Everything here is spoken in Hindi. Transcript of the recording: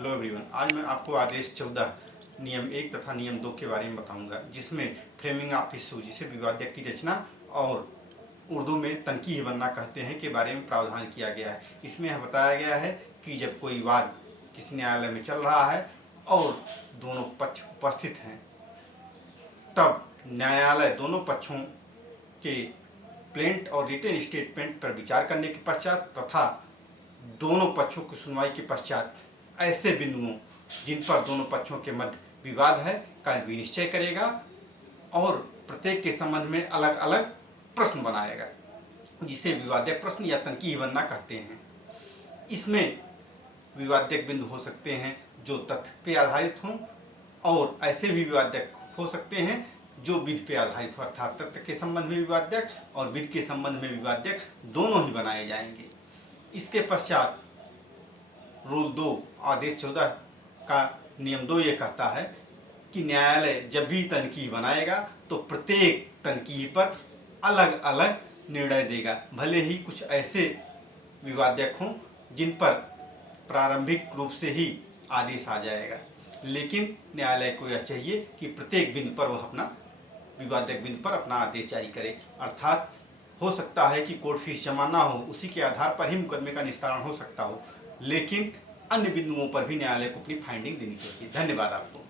हेलो एवरीवन, आज मैं आपको आदेश 14 नियम 1 तथा नियम 2 के बारे में बताऊंगा, जिसमें फ्रेमिंग ऑफ इशू, जिसे विवाद की रचना और उर्दू में तनकीह बनना कहते हैं, के बारे में प्रावधान किया गया है। इसमें यह बताया गया है कि जब कोई वाद किसी न्यायालय में चल रहा है और दोनों पक्ष उपस्थित हैं, तब न्यायालय दोनों पक्षों के प्लेंट और रिटेन स्टेटमेंट पर विचार करने के पश्चात तथा दोनों पक्षों की सुनवाई के पश्चात ऐसे बिंदुओं जिन पर दोनों पक्षों के मध्य विवाद है का विनिश्चय करेगा और प्रत्येक के संबंध में अलग अलग प्रश्न बनाएगा, जिसे विवादक प्रश्न या तनकीह बनना कहते हैं। इसमें विवादक बिंदु हो सकते हैं जो तथ्य पे आधारित हों, और ऐसे भी विवादक हो सकते हैं जो विधि पे आधारित हो, अर्थात तथ्य के संबंध में विवादक और विधि के संबंध में विवादक दोनों ही बनाए जाएंगे। इसके पश्चात रूल 2 आदेश 14 का नियम 2 ये कहता है कि न्यायालय जब भी तनकीह बनाएगा तो प्रत्येक तनकीह पर अलग अलग निर्णय देगा, भले ही कुछ ऐसे विवादक हों जिन पर प्रारंभिक रूप से ही आदेश आ जाएगा, लेकिन न्यायालय को यह चाहिए कि प्रत्येक बिंदु पर वह अपना विवादक बिंदु पर अपना आदेश जारी करे। अर्थात हो सकता है कि कोर्ट फीस जमा ना हो, उसी के आधार पर ही मुकदमे का निस्तारण हो सकता हो, लेकिन अन्य बिंदुओं पर भी न्यायालय को अपनी फाइंडिंग देनी चाहिए। धन्यवाद आपको।